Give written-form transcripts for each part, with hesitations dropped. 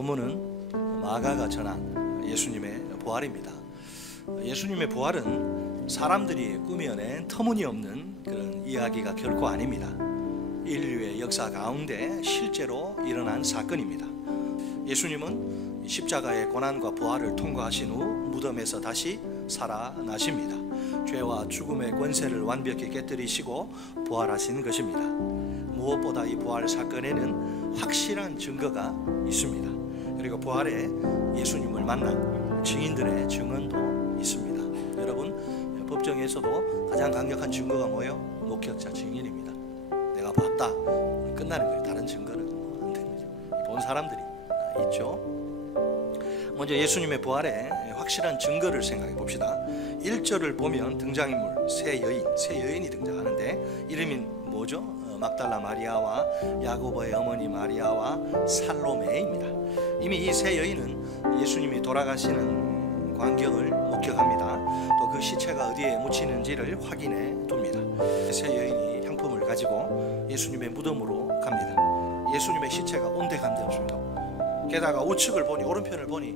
본문은 마가가 전한 예수님의 부활입니다. 예수님의 부활은 사람들이 꾸며낸 터무니없는 그런 이야기가 결코 아닙니다. 인류의 역사 가운데 실제로 일어난 사건입니다. 예수님은 십자가의 고난과 부활을 통과하신 후 무덤에서 다시 살아나십니다. 죄와 죽음의 권세를 완벽히 깨뜨리시고 부활하신 것입니다. 무엇보다 이 부활 사건에는 확실한 증거가 있습니다. 그리고 부활에 예수님을 만난 증인들의 증언도 있습니다. 여러분, 법정에서도 가장 강력한 증거가 뭐예요? 목격자 증인입니다. 내가 봤다, 끝나는 거예요. 다른 증거는 안 됩니다. 본 사람들이 있죠. 먼저 예수님의 부활에 확실한 증거를 생각해 봅시다. 1절을 보면 등장인물 세 여인이 등장하는데 이름이 뭐죠? 막달라 마리아와 야고보의 어머니 마리아와 살로메입니다. 이미 이 세 여인은 예수님이 돌아가시는 광경을 목격합니다. 또 그 시체가 어디에 묻히는지를 확인해 둡니다. 세 여인이 향품을 가지고 예수님의 무덤으로 갑니다. 예수님의 시체가 온데간데 없습니다. 게다가 우측을 보니, 오른편을 보니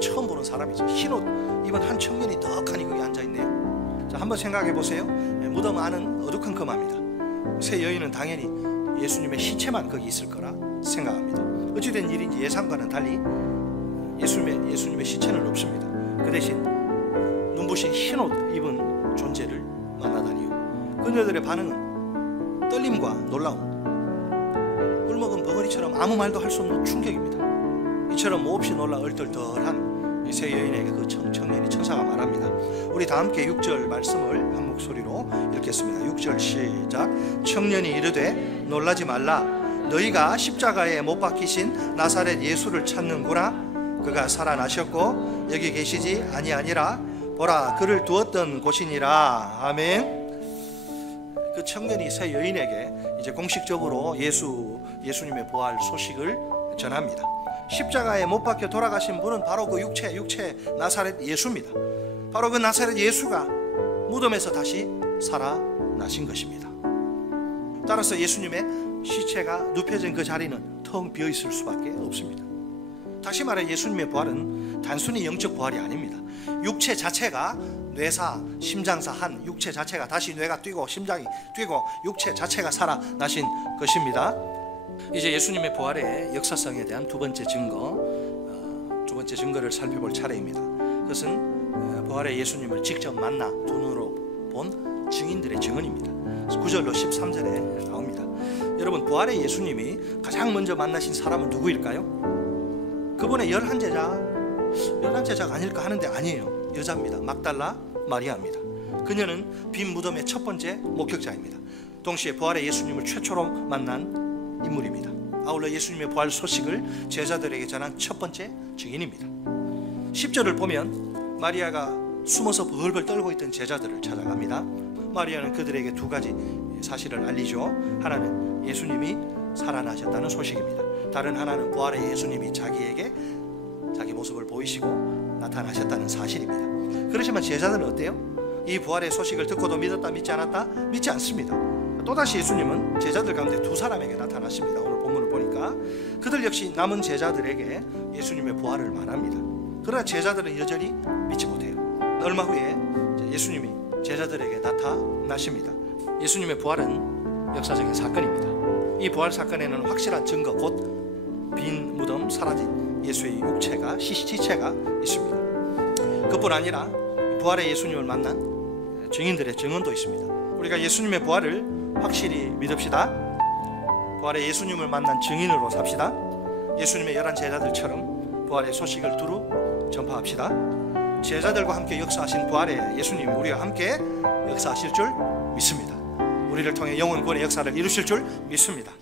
처음 보는 사람이죠. 흰옷 입은 한 청년이 떡하니 거기 앉아있네요. 자, 한번 생각해 보세요. 무덤 안은 어두컴컴합니다. 세 여인은 당연히 예수님의 시체만 거기 있을 거라 생각합니다. 어찌된 일인지 예상과는 달리 예수님의 시체는 없습니다. 그 대신 눈부신 흰옷 입은 존재를 만나다니요. 그녀들의 반응은 떨림과 놀라움, 꿀먹은 벙어리처럼 아무 말도 할 수 없는 충격입니다. 이처럼 몹시 놀라 얼떨떨한 세 여인에게 그 청년이 천사가 말합니다. 우리 다 함께 6절 말씀을 한 목소리로 읽겠습니다. 6절 시작. 청년이 이르되 놀라지 말라. 너희가 십자가에 못 박히신 나사렛 예수를 찾는구나. 그가 살아나셨고 여기 계시지 아니하니라. 보라, 그를 두었던 곳이니라. 아멘. 그 청년이 세 여인에게 이제 공식적으로 예수님의 부활 소식을 전합니다. 십자가에 못 박혀 돌아가신 분은 바로 그 육체 나사렛 예수입니다. 바로 그 나사렛 예수가 무덤에서 다시 살아나신 것입니다. 따라서 예수님의 시체가 눕혀진 그 자리는 텅 비어 있을 수밖에 없습니다. 다시 말해 예수님의 부활은 단순히 영적 부활이 아닙니다. 육체 자체가 뇌사, 심장사 한 육체 자체가 다시 뇌가 뛰고 심장이 뛰고 육체 자체가 살아나신 것입니다. 이제 예수님의 부활의 역사성에 대한 두 번째 증거를 살펴볼 차례입니다. 그것은 부활의 예수님을 직접 만나 두 눈으로 본 증인들의 증언입니다. 9절로 13절에 나옵니다. 여러분, 부활의 예수님이 가장 먼저 만나신 사람은 누구일까요? 그분의 11제자가 아닐까 하는데 아니에요. 여자입니다. 막달라 마리아입니다. 그녀는 빈 무덤의 첫 번째 목격자입니다. 동시에 부활의 예수님을 최초로 만난 인물입니다. 아울러 예수님의 부활 소식을 제자들에게 전한 첫 번째 증인입니다. 10절을 보면 마리아가 숨어서 벌벌 떨고 있던 제자들을 찾아갑니다. 마리아는 그들에게 두 가지 사실을 알리죠. 하나는 예수님이 살아나셨다는 소식입니다. 다른 하나는 부활의 예수님이 자기에게 자기 모습을 보이시고 나타나셨다는 사실입니다. 그렇지만 제자들은 어때요? 이 부활의 소식을 듣고도 믿었다 믿지 않았다? 믿지 않습니다. 또다시 예수님은 제자들 가운데 두 사람에게 나타나십니다. 오늘 본문을 보니까 그들 역시 남은 제자들에게 예수님의 부활을 말합니다. 그러나 제자들은 여전히 믿지 못해요. 얼마 후에 예수님이 제자들에게 나타나십니다. 예수님의 부활은 역사적인 사건입니다. 이 부활 사건에는 확실한 증거, 곧 빈 무덤, 사라진 예수의 시체가 있습니다. 그뿐 아니라 부활의 예수님을 만난 증인들의 증언도 있습니다. 우리가 예수님의 부활을 확실히 믿읍시다. 부활의 예수님을 만난 증인으로 삽시다. 예수님의 11 제자들처럼 부활의 소식을 두루 전파합시다. 제자들과 함께 역사하신 부활의 예수님이 우리와 함께 역사하실 줄 믿습니다. 우리를 통해 영원 구원의 역사를 이루실 줄 믿습니다.